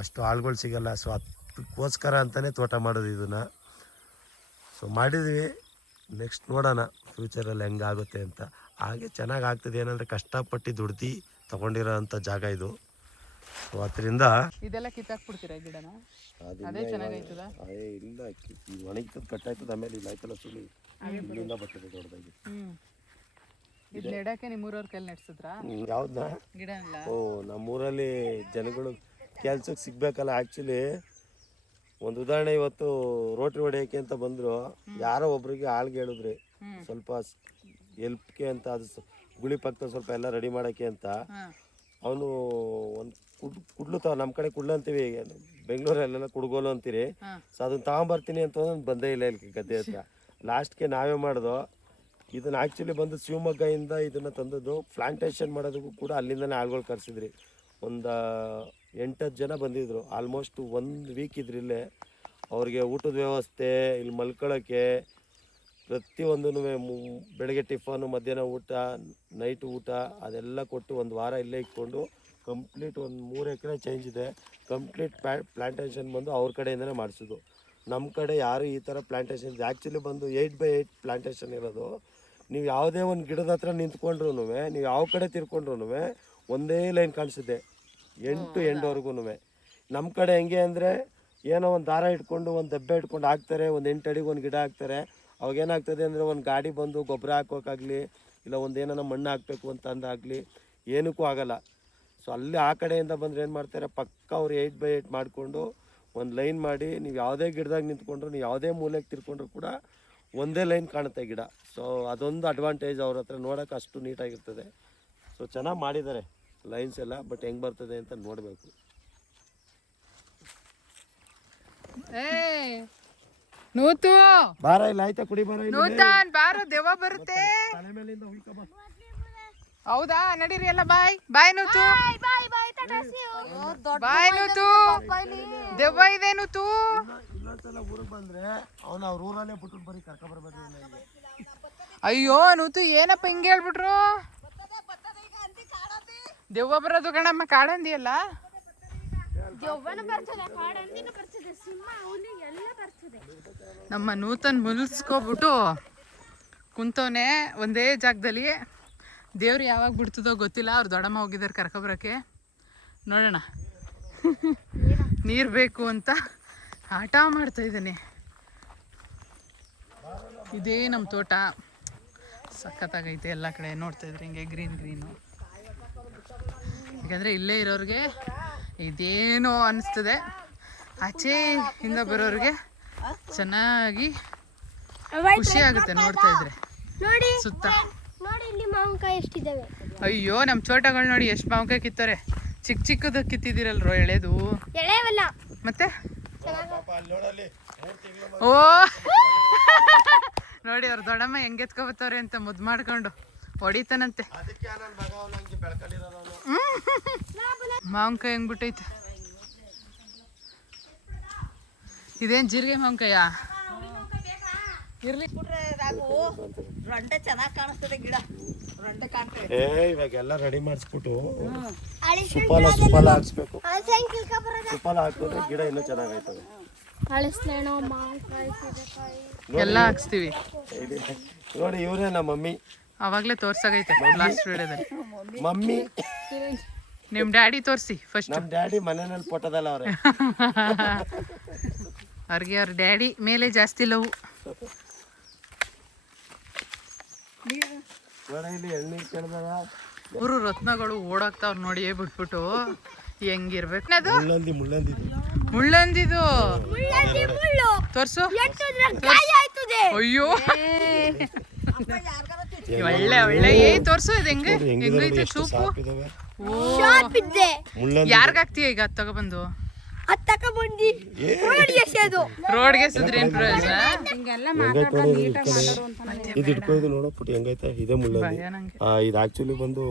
ಅಷ್ಟು ಆಳ್ಗಳು ಸಿಗಲ್ಲ. ಸೊ ಅದಕ್ಕೋಸ್ಕರ ಅಂತಲೇ ತೋಟ ಮಾಡೋದು ಇದನ್ನು. ಸೊ ಮಾಡಿದ್ವಿ. ನೆಕ್ಸ್ಟ್ ನೋಡೋಣ. ಫ್ಯೂಚರಲ್ಲಿ ಹೆಂಗಾಗುತ್ತೆ ಅಂತ. ಹಾಗೆ ಚೆನ್ನಾಗಿ ಆಗ್ತದೆ. ಏನಂದರೆ ಕಷ್ಟಪಟ್ಟು ದುಡ್ದು ತೊಗೊಂಡಿರೋ ಅಂಥ ಜಾಗ ಇದು. ಸೊ ಅದರಿಂದ ಇದೆಲ್ಲ ಕಿತ್ತಾಕ್ಬಿಡ್ತೀರಾ ಗಿಡನ? ಅದೇ ಚೆನ್ನಾಗೈತದ ಅದೇ ಇಲ್ಲ. ಈ ಒಣಗಿತದ ಕಟ್ಟಾಯ್ತದ ಆಮೇಲೆ ಇಲ್ಲ ಆಯ್ತಲ್ಲ ಸುಳಿ ಇಲ್ಲಿಂದ ಬರ್ತದೆ ದೊಡ್ಡದಾಗಿ. ಹ್ಮ್. ಇದು ನೆಡಕ್ಕೆ ನಿಮ್ಮೂರವ್ರ ಕೈಲಿ ನೆಡ್ಸಿದ್ರಾ? ಯಾವ್ದನ್ನ ಗಿಡ ಎಲ್ಲ ಓ ನಮ್ಮೂರಲ್ಲಿ ಜನಗಳು ಕೆಲ್ಸಕ್ಕೆ ಸಿಗ್ಬೇಕಲ್ಲ ಆ್ಯಕ್ಚುಲಿ ಒಂದು ಉದಾಹರಣೆ ಇವತ್ತು ರೋಟ್ರಿ ಹೊಡೆಯೋಕೆ ಅಂತ ಬಂದರು. ಯಾರೋ ಒಬ್ರಿಗೆ ಆಳ್ಗೆ ಹೇಳಿದ್ರಿ. ಸ್ವಲ್ಪ ಎಲ್ಪ್ಗೆ ಅಂತ ಅದು ಸ- ಗುಳಿ ಪಕ್ಕ ಸ್ವಲ್ಪ ಎಲ್ಲ ರೆಡಿ ಮಾಡೋಕ್ಕೆ ಅಂತ. ಅವನು ಒಂದು ಕುಡ್ ಕುಡ್ಲು ತಾವ ನಮ್ಮ ಕಡೆ ಕುಡ್ಲು ಅಂತೀವಿ ಬೆಂಗಳೂರಲ್ಲೆಲ್ಲ ಕುಡ್ಗೋಲು ಅಂತೀರಿ. ಸೊ ಅದನ್ನ ತಗೊಂಬರ್ತೀನಿ ಅಂತ ಬಂದೇ ಇಲ್ಲ ಇಲ್ಲಿ ಗದ್ದೆ ಹತ್ರ. ಲಾಸ್ಟ್ಗೆ ನಾವೇ ಮಾಡ್ದೋ. ಇದನ್ನ ಆ್ಯಕ್ಚುಲಿ ಬಂದು ಶಿವಮೊಗ್ಗದಿಂದ ಇದನ್ನ ತಂದದ್ದು ಪ್ಲಾಂಟೇಶನ್ ಮಾಡೋದಕ್ಕೂ ಕೂಡ ಅಲ್ಲಿಂದನೇ ಆಳ್ಗಳು ಕರೆಸಿದ್ರಿ. ಒಂದು ಎಂಟತ್ತು ಜನ ಬಂದಿದ್ರು. ಆಲ್ಮೋಸ್ಟ್ ಒಂದು ವೀಕ್ ಇದ್ರಿ ಇಲ್ಲೇ ಅವ್ರಿಗೆ ಊಟದ ವ್ಯವಸ್ಥೆ ಇಲ್ಲಿ ಮಲ್ಕೊಳ್ಳೋಕ್ಕೆ ಪ್ರತಿಯೊಂದೂ ಬೆಳಗ್ಗೆ ಟಿಫನು, ಮಧ್ಯಾಹ್ನ ಊಟ ನೈಟ್ ಊಟ ಅದೆಲ್ಲ ಕೊಟ್ಟು ಒಂದು ವಾರ ಇಲ್ಲೇ ಇಟ್ಕೊಂಡು ಕಂಪ್ಲೀಟ್ ಒಂದು ಮೂರು ಎಕರೆ ಚೇಂಜ್ ಇದೆ. ಕಂಪ್ಲೀಟ್ ಪ್ಲಾ ಪ್ಲಾಂಟೇಶನ್ ಬಂದು ಅವ್ರ ಕಡೆಯಿಂದಲೇ ಮಾಡಿಸೋದು ನಮ್ಮ ಕಡೆ ಯಾರು ಈ ಥರ ಪ್ಲಾಂಟೇಶನ್ ಆ್ಯಕ್ಚುಲಿ ಬಂದು ಏಯ್ಟ್ ಬೈ ಏಯ್ಟ್ ಪ್ಲಾಂಟೇಶನ್ ಇರೋದು. ನೀವು ಯಾವುದೇ ಒಂದು ಗಿಡದ ಹತ್ರ ನಿಂತ್ಕೊಂಡ್ರು ನೀವು ಯಾವ ಕಡೆ ತಿರ್ಕೊಂಡ್ರು ಒಂದೇ ಲೈನ್ ಕಾಣಿಸುತ್ತೆ. ಎಂಟು ಎಂಟವರೆಗೂ ನಮ್ಮ ಕಡೆ ಹೆಂಗೆ ಅಂದರೆ ಏನೋ ಒಂದು ದಾರ ಇಟ್ಕೊಂಡು ಒಂದು ದಬ್ಬೆ ಇಟ್ಕೊಂಡು ಹಾಕ್ತಾರೆ ಒಂದು ಎಂಟು ಅಡಿಗೆ ಒಂದು ಗಿಡ ಹಾಕ್ತಾರೆ. ಅವಾಗ ಏನಾಗ್ತದೆ ಅಂದರೆ ಒಂದು ಗಾಡಿ ಬಂದು ಗೊಬ್ಬರ ಹಾಕೋಕ್ಕಾಗಲಿ ಇಲ್ಲ ಒಂದು ಮಣ್ಣು ಹಾಕಬೇಕು ಅಂತ ಅಂದಾಗಲಿ ಏನಕ್ಕೂ ಆಗಲ್ಲ. ಸೊ ಅಲ್ಲಿ ಆ ಕಡೆಯಿಂದ ಬಂದರೆ ಏನು ಮಾಡ್ತಾರೆ ಪಕ್ಕ ಅವ್ರು ಏಯ್ಟ್ ಬೈ ಏಯ್ಟ್ ಮಾಡಿಕೊಂಡು ಒಂದು ಲೈನ್ ಮಾಡಿ ನೀವು ಯಾವುದೇ ಗಿಡದಾಗ ನಿಂತ್ಕೊಂಡ್ರು ನೀವು ಯಾವುದೇ ಮೂಲೆಗೆ ತಿರ್ಕೊಂಡ್ರು ಕೂಡ ಒಂದೇ ಲೈನ್ ಕಾಣುತ್ತೆ ಗಿಡ ಸೊ ಅದೊಂದು ಅಡ್ವಾಂಟೇಜ್ ಅವ್ರ ಹತ್ರ ನೋಡೋಕೆ ಅಷ್ಟು ನೀಟಾಗಿರ್ತದೆ ಸೊ ಚೆನ್ನಾಗಿ ಮಾಡಿದ್ದಾರೆ ಲೈನ್ಸ್ ಎಲ್ಲ ಬಟ್ ಹೆಂಗೆ ಬರ್ತದೆ ಅಂತ ನೋಡಬೇಕು ಏ ನೂತು ಬಾರ ಇಲ್ಲ ಆಯ್ತಾ ಕುಡಿ ಬಾರ ಇಲ್ಲಿ ನೂತನ್ ಬಾರೋ ದೆವ್ವ ಬರುತ್ತೆ ತಲೆ ಮೇಲಿಂದ ಬಾ. ಹೌದಾ ನಡೀರಿ ಎಲ್ಲ ಬಾಯ್ ಬಾಯ್ ನೂತು. ಬಾಯ್ ನೂತು ದೆವ್ವ ಇದೆ ನೂತು ಇನ್ನೊಂದ್ಸಲ ಊರಿಗೆ ಬಂದ್ರೆ ಅವ್ನ ಅವ್ರ ಊರಲ್ಲೇ ಬಿಟ್ಟು ಬರೀ ಕರ್ಕ ಬರ್ಬೇಕು ಅಯ್ಯೋ ನೂತು ಏನಪ್ಪ ಹಿಂಗೆ ಹೇಳ್ಬಿಟ್ರು? ದೆವ್ವ ಬರೋದು ಕಣಮ್ಮ ಕಾಡಂದಿಯಲ್ಲ? ಅಲ್ಲ ಬರ್ತದೆ ಕಾಡಂದಿನೂ ಬರ್ತದೆ ಸಿಂಹ ಹುಲಿ ಎಲ್ಲ ಬರ್ತದೆ ನಮ್ಮ ನೂತನ್ ಮುಲ್ಸ್ಕೊಬಿಟ್ಟು ಕುಂತವನೆ ಒಂದೇ ಜಾಗದಲ್ಲಿ. ದೇವ್ರು ಯಾವಾಗ ಬಿಡ್ತದೋ ಗೊತ್ತಿಲ್ಲ ಅವ್ರು ದೊಡಮ್ಮ ಹೋಗಿದ್ದಾರೆ ಕರ್ಕೊಬರಕ್ಕೆ ನೋಡೋಣ. ನೀರು ಬೇಕು ಅಂತ. ಆಟ ಮಾಡ್ತಾ ಇದ್ದೀನಿ. ಇದೇ ನಮ್ಮ ತೋಟ. ಸಖತ್ತಾಗೈತೆ ಎಲ್ಲ ಕಡೆ. ನೋಡ್ತಾ ಇದ್ರೆ ಹಿಂಗೆ ಗ್ರೀನ್ ಗ್ರೀನು. ಯಾಕಂದರೆ ಇಲ್ಲೇ ಇರೋರಿಗೆ ಇದೇನೋ ಅನಿಸ್ತದೆ. ಆಚೆ ಇಂದ ಬರೋರಿಗೆ ಚೆನ್ನಾಗಿ ಖುಷಿ ಆಗುತ್ತೆ ನೋಡ್ತಾ ಇದ್ರೆ. ನೋಡಿ ಸುತ್ತ. ಅಯ್ಯೋ ನಮ್ಮ ಚೋಟಗಳು ನೋಡಿ ಎಷ್ಟು ಮಾವಿನಕಾಯಿ ಕಿತ್ತಾರೆ. ಚಿಕ್ಕ ಚಿಕ್ಕದ ಕಿತ್ತಿದಿರಲ್ರೋ ಎಳೆದು? ಮತ್ತೆ? ಓ. ನೋಡಿ ಅವ್ರ ದೊಡ್ಡಮ್ಮ ಹೆಂಗೆ ಎತ್ಕೊಬತ್ತವ್ರೆ ಅಂತ ಮುದ್ದು ಮಾಡ್ಕೊಂಡು ಹೊಡಿತಾನಂತೆ. ಮಾವಿನಕಾಯಿ ಹೆಂಗ್ ಬಿಟ್ಟೈತೆ? ಇದೇನ್ ಜೀರಿಗೆ ಮಾವಿನಕಾಯ? ಇರ್ಲಿ ಬಿಟ್ರೆ ಚೆನ್ನಾಗಿ ಕಾಣಿಸ್ತದೆ ಗಿಡ. ಏ ಇವಾಗೆಲ್ಲ ರೆಡಿ ಮಾಡಿಸ್ಬಿಟ್ಟು ಸುಪಾಲ ಸುಪಾಲ ಹಾಕ್ಸ್ಬೇಕು. ಸುಪಾಲ ಹಾಕಿದ್ರೆ ಗಿಡ ಇನ್ನೂ ಚೆನ್ನಾಗೈತದೆ. ಎಲ್ಲ ಹಾಕ್ಸ್ತೀವಿ. ನೋಡಿ ಇವರೇ ನಮ್ಮ ಮಮ್ಮಿ. ಅವಾಗ್ಲೇ ತೋರ್ಸಾಗೈತೆ ಲಾಸ್ಟ್ ವಿಡಿಯೋದಲ್ಲಿ. ಮಮ್ಮಿ. ನಿಮ್ಮ ಡ್ಯಾಡಿ ತೋರಿಸಿ ಫಸ್ಟ್ ನಮ್ಮ ಡ್ಯಾಡಿ ಮನೆಯಲ್ಲಿ ಪೊಟ್ಟದಲ್ಲ ಅವ್ರೆ. ಅವ್ರಿಗೆ ಅವ್ರ ಡ್ಯಾಡಿ ಮೇಲೆ ಜಾಸ್ತಿ ಲವ್. ಕೇಳಿದಾಗ ಊರು ರತ್ನಗಳು ಓಡಾಕ್ತಾವ್ ನೋಡಿ ಬಿಟ್ಬಿಟ್ಟು ಹೆಂಗಿರ್ಬೇಕು. ಅದು ಮುಳ್ಳಂದಿ ಮುಳ್ಳಂದಿ. ಇದು. ಮುಳ್ಳಂದಿದು ತೋರ್ಸು. ಅಯ್ಯೋ. ಒಳ್ಳೆ ಒಳ್ಳೆ. ಏ ತೋರ್ಸು ಇದು ಹೆಂಗೆ? ಹೆಂಗೈತೆ ಸೂಪು? ಯಾರ್ಗಾಗ್ತೀಯ ಈಗ? ಅದ್ ತಗೊಬಂದು ಅದ್ ಬಂದಿ ರೋಡ್ಗೆ ಎಸೆಯೋದು. ರೋಡ್ಗೆ ಸುದ್ರೆ ಏನ್ ಪ್ರಯೋಜನ ಹೆಂಗೈತೆ ನೋಡಿ ಇದು ಇಟ್ಕೊಳ್ಳಿ. ಇದು ಇಟ್ಕೊ ಇದು ನೋಡೋ ಪುಟಿ ಹೆಂಗೈತೆ? ಇದೇ ಆ, ಇದು ಆಕ್ಚುಲಿ ಬಂದು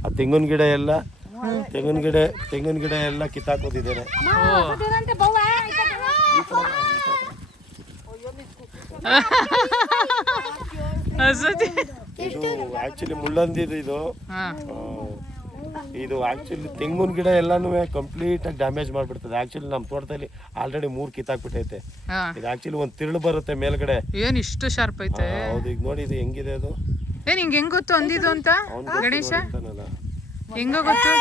ಆ ತೆಂಗಿನ ಗಿಡ ಎಲ್ಲ ತೆಂಗಿನ ಗಿಡ ತೆಂಗಿನ ಗಿಡ ಎಲ್ಲ ಇದು ಆಕ್ಚುಲಿ ಮುಳ್ಳಂದಿದು ಇದು. ಇದು ಆಕ್ಚುಲಿ ತೆಂಗಿನ ಗಿಡ ಎಲ್ಲಾನು ಕಂಪ್ಲೀಟ್ ಆಗಿ ಡ್ಯಾಮೇಜ್ ಮಾಡ್ಬಿಡ್ತದೆ. ಆಕ್ಚುಲಿ ನಮ್ಮ ತೋಟದಲ್ಲಿ ಆಲ್ರೆಡಿ ಮೂರು ಕಿತ್ತಾಕ್ಬಿಟ್ಟೈತೆ. ಇದು ಆಕ್ಚುಲಿ ಒಂದು ತಿರುಳು ಬರುತ್ತೆ ಮೇಲ್ಗಡೆ. ಏನ್ ಇಷ್ಟು ಶಾರ್ಪ್ ಐತೆ? ಹೌದು. ಈಗ ನೋಡಿ ಇದು ಹೆಂಗಿದೆ ಅದು? ಏನ್ ಹಿಂಗ್ ಹೆಂಗ್ ಗೊತ್ತು ಅಂದಿದ್ದು ಅಂತ? ಗಣೇಶ? ಹೆಂಗ ಗೊತ್ತು?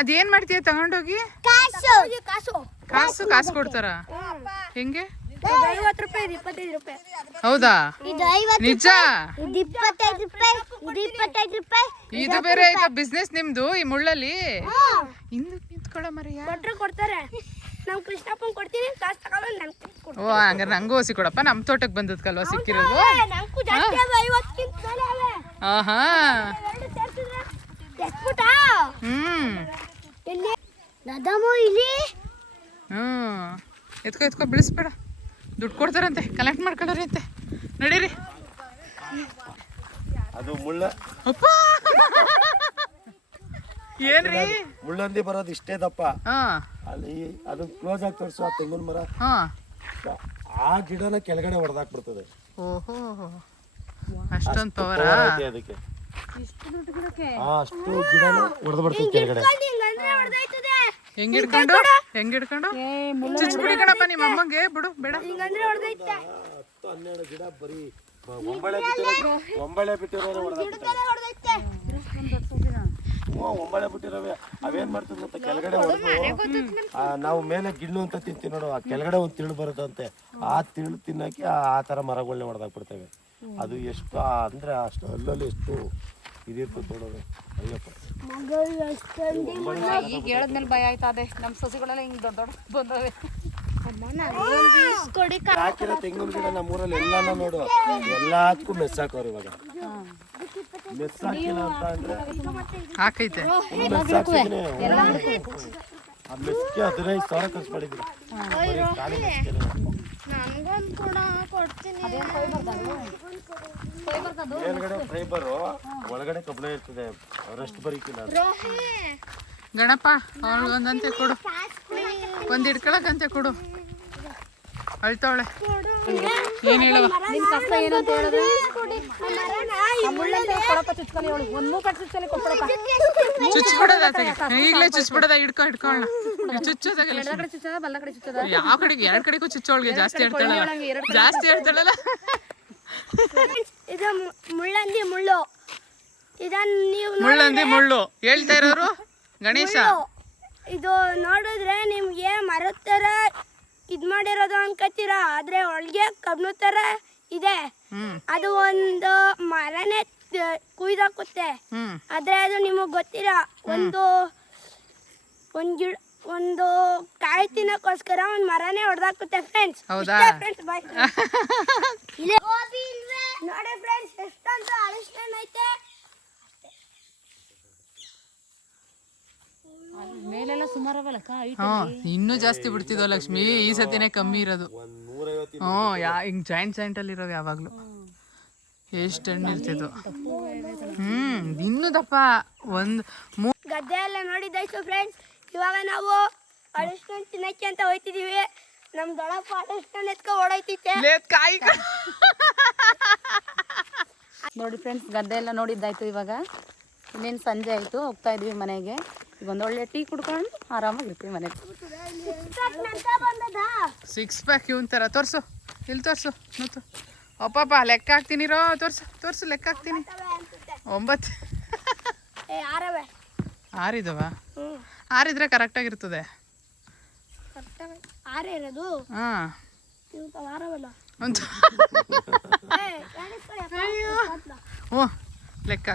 ಅದೇನ್ ಮಾಡ್ತೀಯ ತಗೊಂಡೋಗಿ? ಕಾಸು. ಕಾಸು ಕಾಸು ಕಾಸು ಕೊಡ್ತಾರ ಹೆಂಗೆ? ಐವತ್ತು ರೂಪಾಯಿ ಇದು ಇಪ್ಪತ್ತೈದು ರೂಪಾಯಿ. ಹೌದಾ? ಇದು ಐವತ್ತು ನಿಜ? ಇದು ಇಪ್ಪತ್ತೈದು ರೂಪಾಯಿ ಇದು ಇಪ್ಪತ್ತೈದು ರೂಪಾಯಿ ಇದು ಬೇರೆ ಆಯ್ತಾ ಬಿಸ್ನೆಸ್ ನಿಮ್ದು ಈ ಮುಳ್ಳಲ್ಲಿ? ಹಿಂದಕ್ಕೆ ನಿಂತ್ಕೊಳ್ಳೋ ಮರಿಯ? ಕೊಟ್ರೆ ಕೊಡ್ತಾರೆ. ಕೊಡ್ತೀನಿ ಕಾಸು ತಗೊಳ್ಳೋ ಓ ಹಂಗಾರೆ ನಂಗೂ ಹಸಿ ಕೊಡಪ್ಪ ನಮ್ಮ ತೋಟಕ್ಕೆ ಬಂದದ್ಕಲ್ವಾ ಸಿಕ್ಕಿರೋದು? ಆಹಾ. ಇಲ್ಲಿ. ಹ್ಮ್. ಎತ್ಕೋ ಎತ್ಕೋ ಬಿಳಿಸ್ಬೇಡ. ದುಡ್ಡು ಕೊಡ್ತಾರಂತೆ ಕಲೆಕ್ಟ್ ಮಾಡ್ಕೊಳ್ಳೋರಿ ಅಂತೆ ನಡೀರಿ. ಅದು ಮುಳ್ಳ. ಅಪ್ಪ. ಏನ್ರಿ? ಮುಳ್ಳಂದಿ ಬರೋದು ಇಷ್ಟೇ ದಪ್ಪ. ಅಲ್ಲಿ ಅದು ಕ್ಲೋಸ್ ಆಗಿ ತೋರಿಸು ಆ ತೆಂಗಿನ ಮರ. ಹಾ. ಆ ಗಿಡನ ಕೆಳಗಡೆ ಹೊಡೆದಾಕ್ಬಿಡ್ತದೆ ಓಹೋ. ಅಷ್ಟೊಂದು ಅದಕ್ಕೆ. ಅಷ್ಟು ಗಿಡನ ಹೊಡೆದು ಬಿಡ್ತದೆ ಕೆಳಗಡೆ. ಹೆಂಗ್ ಹಿಡ್ಕೊಂಡು? ಹೆಂಗ್ ಹಿಡ್ಕೊಂಡು? ಚುಚ್ಬಿಡಿ ಕಣಪ್ಪ ನಿಮ್ಮ ಅಮ್ಮಂಗೆ ಬಿಡು ಬೇಡ. ಹಿಂಗಂದ್ರೆ ಹೊಡೆದೈತೆ. ಹತ್ತು ಹನ್ನೆರಡು ಗಿಡ ಬರೀ ಒಂಬಳೆ ಬಿಟ್ಟಿರೋ ಒಂಬಳೆ ಬಿಟ್ಟಿರೋ ಹೊಡೆದೈತೆ. ಒಂಬಳೆ ಬಿಟ್ಟಿರೋವೆ. ಅವೇನ್ ಮಾಡ್ತದ ಅಂತ ಕೆಳಗಡೆ ಹೊಡೆದು. ನಾವು ಮೇಲೆ ಗಿಣ್ಣು ಅಂತ ತಿಂತೀವಿ ನೋಡು. ಆ ಕೆಳಗಡೆ ಒಂದು ತಿಳು ಬರುತ್ತಂತೆ ಆ ತಿಳು ತಿನ್ನಕ್ಕೆ ಆ ತರ ಥರ ಮರಗಳನ್ನ ಹೊಡೆದಾಕ್ಬಿಡ್ತೇವೆ. ಅದು ಎಷ್ಟು ಅಂದ್ರೆ ಅಷ್ಟು ಅಲ್ಲಲ್ಲಿ ಎಷ್ಟು ಇದಿರ್ತದೆ ನೋಡೋದು ಅಯ್ಯಪ್ಪ. ಈಗ ಹೇಳದ್ಮೇಲೆ ಭಯ ಆಯ್ತಾ ಅದೇ? ನಮ್ಮ ಸಸಿಗಳೆಲ್ಲ ಹಿಂಗ್ ದೊಡ್ಡ ದೊಡ್ಡ ಬಂದವೆ. ಹಾಕಿರೋ ತೆಂಗಿನ ಗಿಡ ನಮ್ಮೂರಲ್ಲಿ ಎಲ್ಲಾನು ನೋಡು ಎಲ್ಲದಕ್ಕೂ ಮೆಸ್ ಹಾಕೋರು ಇವಾಗ. ಮೆಸ್ ಹಾಕಿಲ್ಲ ಅಂತ ಅಂದ್ರೆ ಹಾಕೈತೆ. ಮೆಸ್. ಆ ಮೆಸ್ಗೆ ಹದಿನೈದು ಸಾವಿರ ಖರ್ಚು ಮಾಡಿದ್ರು. ಖಾಲಿ ಮೆಸ್ಗೆನೆ. ಮೇಲ್ಗಡೆ ಫೈಬರು ಒಳಗಡೆ ಕಬ್ಬಣ ಇರ್ತದೆ ರಸ್ಟ್ ಬರೀಕಿಲ್ಲ ರೋಹಿ! ಗಣಪ ಅವಳಗೊಂದಂತೆ ಕೊಡು. ಒಂದ್ ಹಿಡ್ಕೊಳಕಂತೆ ಕೊಡು. ಅಳ್ತವಳೆ. ಏನು ಹೇಳುವ ನಿನ್ ಕಷ್ಟ ಏನು ಅಂತ ಹೇಳಿದ್ರೆ ಈಗಲೇ ಚುಚ್ಬಿಡೋದ ಹಿಡ್ಕೊ ಹಿಡ್ಕೊಳ್ಳ ಚುಚ್ಚೋದಾಗಲ್ಲ ಯಾವ ಕಡೆಗೆ ಎರಡ್ ಕಡೆಗೂ ಚುಚ್ಚೋಳ್ಗೆ ಜಾಸ್ತಿ ಹೇಳ್ತಾಳಲ್ಲ. ಜಾಸ್ತಿ ಹೇಳ್ತಾಳಲ್ಲ. ಇದು ಮುಳ್ಳಂದಿ ಮುಳ್ಳು. ಇದನ್ನ ನೀವು ಮುಳ್ಳಂದಿ ಮುಳ್ಳು. ಹೇಳ್ತಾ ಇರೋರು? ಗಣೇಶ? ಇದು ನೋಡಿದ್ರೆ ನಿಮ್ಗೆ ಮರದ ಥರ ಇದು ಮಾಡಿರೋದು ಅನ್ಕೋತೀರಾ? ಆದ್ರೆ ಒಳಗೆ ಕಬ್ಬಿಣ ಥರ ಇದೆ. ಅದು ಒಂದು ಮರನೇ ಕುಯ್ದಾಕುತ್ತೆ. ಆದ್ರೆ ಅದು ನಿಮಗೆ ಗೊತ್ತಿರ ಒಂದು ಒಂದು ಗಿಡ ಒಂದು ಕಾಯಿ ತಿನ್ನಕ್ಕೋಸ್ಕರ ಒಂದ್ ಮರನೇ ಹೊಡೆದಾಕುತ್ತೆ ಫ್ರೆಂಡ್ಸ್ ಹೌದಾ? ಫ್ರೆಂಡ್ಸ್ ಬಾಯ್ ನೋಡಿ ಫ್ರೆಂಡ್ಸ್ ಎಷ್ಟೊಂದು ಅಳಿಸ್ಕೊಂಡ್ ಐತೆ. ಮೇಲೆಲ್ಲ ಸುಮಾರು ಅವಲ್ಲ ಹೈಟ್ ಹ್ಮ್ ಇನ್ನೂ ಜಾಸ್ತಿ ಬಿಡ್ತಿದ್ವು ಲಕ್ಷ್ಮಿ. ಈ ಸತಿನೇ ಕಮ್ಮಿ ಇರೋದು. ಹ್ಮ್ ಹ್ಞೂ ಯಾ ಹಿಂಗ್ ಜಾಯಿಂಟ್ ಜಾಯಿಂಟ್ ಅಲ್ಲಿ ಇರೋದು ಯಾವಾಗ್ಲೂ. ಎಷ್ಟು ಹಣ್ಣು ಇರ್ತಿದ್ವು. ಹ್ಮ್ ಇನ್ನು ದಪ್ಪ. ಒಂದ್ ಮೂ ಗದ್ದೆ ಎಲ್ಲ ನೋಡಿದ್ದಾಯ್ತು ಫ್ರೆಂಡ್ಸ್ ಇವಾಗ ನಾವು ಅಳಿಸ್ಕೊಂಡು ತಿನ್ನಕ್ಕೆ ಅಂತ ಹೋಯ್ತಿದೀವಿ. ನಮ್ ದೊಡ್ಡಪ್ಪ ಅಳಿಸ್ಕೊಂಡು ಎತ್ಕೊ ಓಡೈತಿತ್ತೆ ಲೇತ್ ಕಾಯಿ ಕ- ನೋಡಿ ಫ್ರೆಂಡ್ಸ್ ಗದ್ದೆ ಎಲ್ಲ ನೋಡಿದ್ದಾಯ್ತು ಇವಾಗ. ಇನ್ನೇನು ಸಂಜೆ ಆಯಿತು ಹೋಗ್ತಾ ಇದ್ವಿ ಮನೆಗೆ. ಈಗ ಒಂದೊಳ್ಳೆ ಟೀ ಕುಡ್ಕೊಂಡು ಆರಾಮಾಗಿರ್ತೀವಿ ಮನೆಗೆ. ಸಿಕ್ಸ್ ಪ್ಯಾಕ್ ಇವನ್ ಥರ ತೋರ್ಸು. ಇಲ್ಲಿ ತೋರ್ಸು. ಮತ್ತು ಅಪ್ಪಪ್ಪ ಲೆಕ್ಕ ಹಾಕ್ತೀನಿ ರೋ ತೋರ್ಸು. ತೋರ್ಸು ಲೆಕ್ಕ ಹಾಕ್ತೀನಿ. ಒಂಬತ್ತು. ಏ ಆರವೆ. ಆರಿದವ? ಹ್ಞೂ ಆರಿದ್ರೆ ಕರೆಕ್ಟಾಗಿರ್ತದೆ. ಕರೆಕ್ಟಾಗಿ ಆರೇ ಇರೋದು? ಹಾಂ. ಆರವಲ್ಲ? ಒಂದು. ಹ್ಞೂ ಲೆಕ್ಕ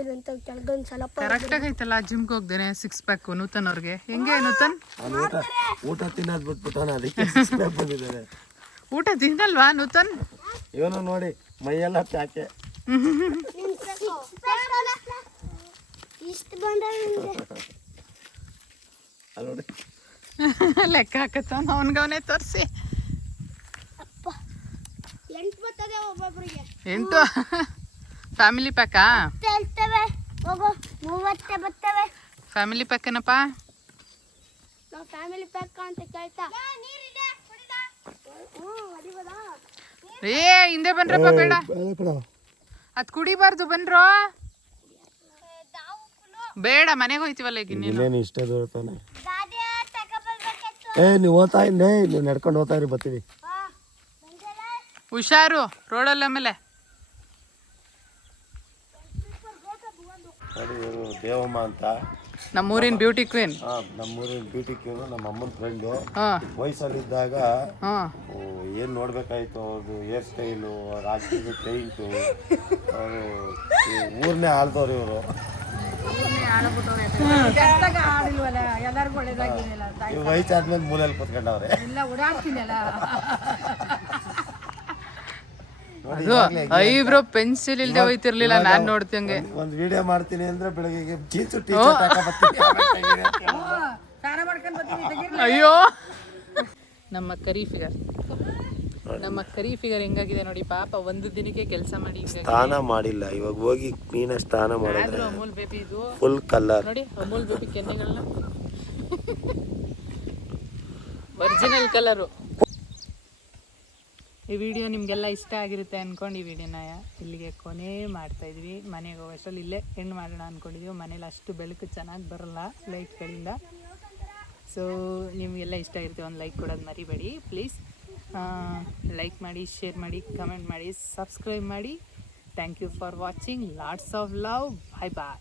ಇದಂತ ಕೆಳಗೊಂದು ಸಲಪ್ಪ ಕರೆಕ್ಟಾಗಿ ಐತಲ್ಲ ಜಿಮ್ಗೆ ಹೋಗ್ದೇನೆ ಸಿಕ್ಸ್ ಪ್ಯಾಕ್ ನೂತನ್ ಅವ್ರಿಗೆ. ಹೆಂಗೆ ನೂತನ್? ಊಟ ಊಟ ತಿನ್ನೋದು ಬಿಟ್ಬಿಟ್ಟಾನ ಅದಕ್ಕೆ six pack ಬಂದಿದ್ದಾರೆ. ಊಟ ತಿಂದಲ್ವಾ ನೂತನ್? ಇವನು ನೋಡಿ ಮೈಯೆಲ್ಲ ಪ್ಯಾಕೆ. ಇಷ್ಟು ಬಂದ ನೋಡಿ. ಲೆಕ್ಕ ಹಾಕತ್ತವನ ಅವನ್ಗವನೇ ತೋರಿಸಿ. ಎಂಟು ಬರ್ತದೆ ಒಬ್ಬೊಬ್ಬರಿಗೆ ಎಂಟು? ಫ್ಯಾಮಿಲಿ ಪ್ಯಾಕಾ ಹೇಳ್ತವೆ. ಹೋಗೋ ಮೂವತ್ತೆ ಬರ್ತವೆ. ಫ್ಯಾಮಿಲಿ ಪ್ಯಾಕ್ ಏನಪ್ಪ? ನಾವು ಫ್ಯಾಮಿಲಿ ಪ್ಯಾಕ್ ಅಂತ ಕೇಳ್ತಾ. ಏ ಹಿಂದೆ ಬನ್ರಪ್ಪ ಬೇಡ. ಅದ್ ಕುಡಿಬಾರ್ದು ಬನ್ರೋ ಬೇಡ ಮನೆಗೆ ಹೋಯ್ತೀವಲ್ಲ ಈಗ ಇನ್ನೇನು? ಇನ್ನೇನು ಇಷ್ಟ ಹೇಳ್ತಾನೆ ಏ ನೀವು ಓದ್ತಾ ಇನ್ನೇ ನೀವು ನಡ್ಕೊಂಡು ಹೋಗ್ತಾ ಇರಿ ಬರ್ತೀವಿ. ಹುಷಾರು ರೋಡಲ್ಲಿ ಆಮೇಲೆ. ಇವರು ದೇವಮ್ಮ ಅಂತ. ನಮ್ಮೂರಿನ ಬ್ಯೂಟಿ ಕ್ವೀನ್ ನಮ್ಮ ನಮ್ಮೂರಿನ ಬ್ಯೂಟಿ ಕ್ವೀನ್ ನಮ್ಮ ಅಮ್ಮನ ಫ್ರೆಂಡ್ ಹಾಂ. ವಯಸ್ಸಲ್ಲಿದ್ದಾಗ ಏನ್ ಏನು ನೋಡ್ಬೇಕಾಯ್ತು ಅವ್ರದ್ದು ಹೇರ್ ಸ್ಟೈಲು ಅವ್ರು ಹಾಕಿದ್ದು ಪೇಂಟು ಅವರು ಊರನ್ನೇ ಆಳ್ದವ್ರು ಇವರು. ಇವ್ ವಯಸ್ಸಾದ್ಮೇಲೆ ಮೂಲೆಯಲ್ಲಿ ಕೂತ್ಕೊಂಡವ್ರೆ. ನೋಡಿ, ಅದು ಐಬ್ರೋ ಪೆನ್ಸಿಲ್ ಇಲ್ದೆ ಹೋಯ್ತಿರ್ಲಿಲ್ಲ ನಾನ್ ನೋಡ್ತಿಂಗೆ. ಒಂದು ವಿಡಿಯೋ ಮಾಡ್ತೀನಿ ಅಂದ್ರೆ ಬೆಳಗ್ಗೆ ಜೀನ್ಸ್ ಟೀ ಅಯ್ಯೋ. ನಮ್ಮ ಕರಿ ಫಿಗರ್ ನಮ್ಮ ಕರಿ ಫಿಗರ್ ಹೆಂಗಾಗಿದೆ ನೋಡಿ ಪಾಪ ಒಂದು ದಿನಕ್ಕೆ ಕೆಲಸ ಮಾಡಿ ಸ್ನಾನ ಮಾಡಿಲ್ಲ ಇವಾಗ ಹೋಗಿ ಕ್ಲೀನಾಗಿ ಸ್ನಾನ ಮಾಡಿದ್ರೆ ಅಮೂಲ್ ಬೇಬಿ ಇದು? ಫುಲ್ ಕಲರ್ ನೋಡಿ ಅಮೂಲ್ ಬೇಬಿ ಕೆನ್ನೆಗಳನ್ನ ಒರಿಜಿನಲ್ ಕಲರು ಈ ವಿಡಿಯೋ ನಿಮಗೆಲ್ಲ ಇಷ್ಟ ಆಗಿರುತ್ತೆ ಅಂದ್ಕೊಂಡು ಈ ವಿಡಿಯೋನ ಇಲ್ಲಿಗೆ ಕೊನೆ ಮಾಡ್ತಾ ಇದ್ವಿ. ಮನೆಗೆ ಹೋಗೋಷ್ಟರಲ್ಲಿ ಇಲ್ಲೇ ಹೆಣ್ಣು ಮಾಡೋಣ ಅಂದ್ಕೊಂಡಿದ್ವಿ ಮನೇಲಿ ಅಷ್ಟು ಬೆಳಕು ಚೆನ್ನಾಗಿ ಬರಲ್ಲ ಲೈಟ್ಗಳಿಂದ ಸೊ ನಿಮಗೆಲ್ಲ ಇಷ್ಟ ಆಗಿರುತ್ತೆ ಒಂದು ಲೈಕ್ ಕೊಡೋದು ಮರಿಬೇಡಿ. ಪ್ಲೀಸ್ ಲೈಕ್ ಮಾಡಿ ಶೇರ್ ಮಾಡಿ ಕಮೆಂಟ್ ಮಾಡಿ ಸಬ್ಸ್ಕ್ರೈಬ್ ಮಾಡಿ. Thank you for watching lots of love bye bye